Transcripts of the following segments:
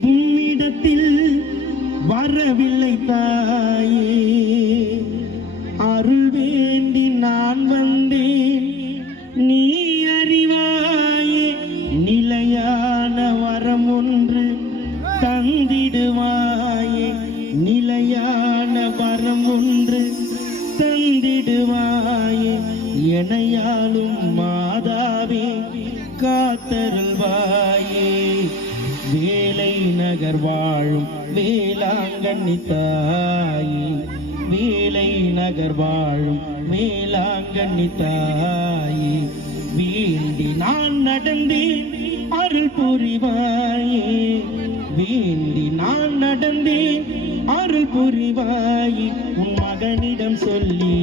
உன்னிடத்தில் வரவில்லை தாயே, அருள் வேண்டி நான் வந்தேன், நீ அறிவாயே. நிலையான வரம் ஒன்று தந்திடுவாயே, நிலையான வரம் ஒன்று தந்திடுவாயே. எனையாலும் மாதாவே காத்தருள்வாயே. வேலை நகர் வாழும் வேளாங்கண்ணி தாயே, வேலை நகர் வாழும் வேளாங்கண்ணி தாயே. வேண்டி நான் நடந்தேன் அருள் புரிவாயே, வேண்டி நான் நடந்தேன் அருள் புரிவாயே. உன் மகனிடம் சொல்லி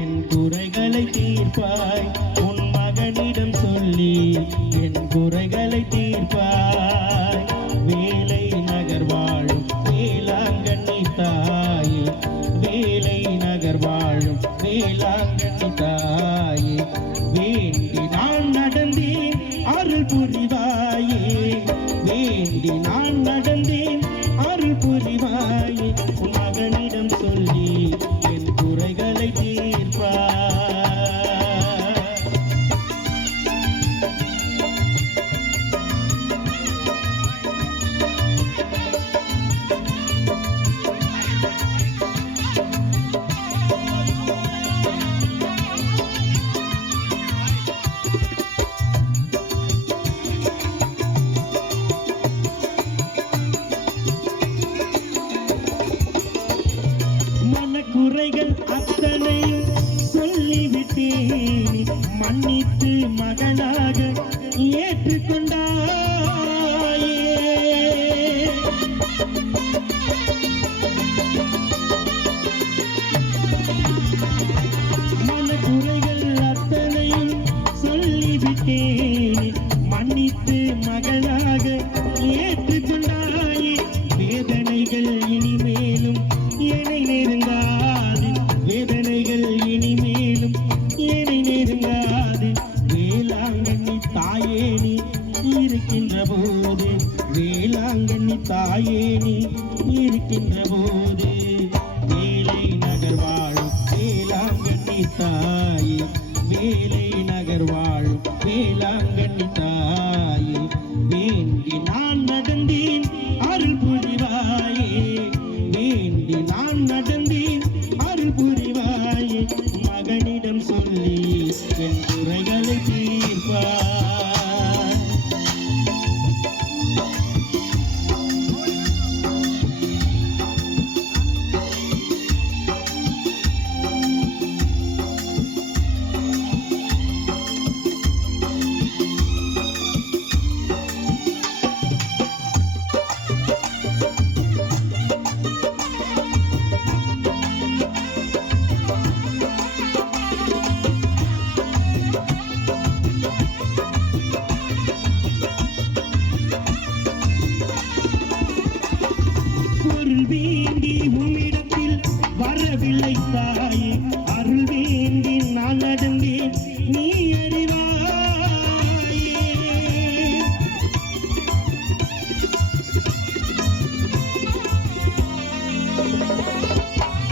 என் குறைகளை தீர்ப்பாய், உன் மகனிடம் சொல்லி என் குறைகளை தீர்ப்பாய். வேலை நகர் வாழும் வேளாங்கண்ணி தாயே, வேலை நகர் வாழும் வேளாங்கண்ணி தாயே. வேண்டி நான் நடந்தேன் அருள் புரிவாயே, வேண்டி நான் நடந்தேன் அருள் புரிவாயே. உன் மகனிடம் சொல்லி என் குறைகளை தீர்ப்பாய். குறைகள் அத்தனையும் சொல்லிவிட்டேன், மன்னித்து மகனாக ஏற்றுக்கொண்டாயே. மனக்குறைகள் அத்தனையும் சொல்லிவிட்டேன், மன்னித்து மகனாக ஏற்றுக்கொண்டாயே. வேதனைகள் இனிமேலும் என்னை நெருங்காது, வேதனைகள் இனிமேலும் என்னை நெருங்காது. வேளாங்கண்ணி தாயே நீ இருக்கின்ற போது, வேளாங்கண்ணி தாயே நீ இருக்கின்ற போது. வேலை நகர் வாழும் வேளாங்கண்ணி தாயே, வேலை நகர் வாழும் வேளாங்கண்ணி தாயே. வேண்டி நான் நடந்தேன் அருள் புரிவாயே, வேண்டி நான் நடந்தேன் அருள் புரிவாயே. மகனிடம் சொல்லி என் குறைகளை தீர்ப்பாய். வேண்டி உன்னிடத்தில் வரவில்லை தாயே, அருள் வேண்டி நான் நடந்தேன், நீ அறிவாயே.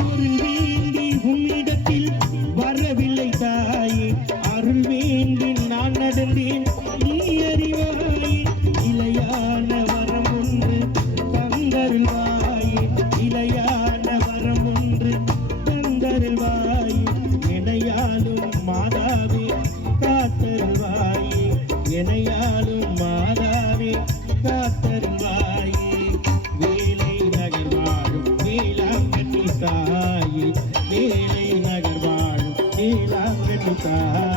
அருள் வேண்டி உன்னிடத்தில் வரவில்லை தாயே, அருள் வேண்டி நான் நடந்தேன், நீ அறிவாயே. நிலையான வரம் ஒன்று தந்தருள்வாயே, நிலையான வரம் ஒன்று தந்தருள்வாயே. எனையாலும் மாதாவே காத்தருள்வாயே, எனையாலும் மாதாவே காத்தருள்வாயே. வேலை நகர் வாழும் வேளாங்கண்ணி தாயே, வேலை நகர் வாழும் வேளாங்கண்ணி தாயே.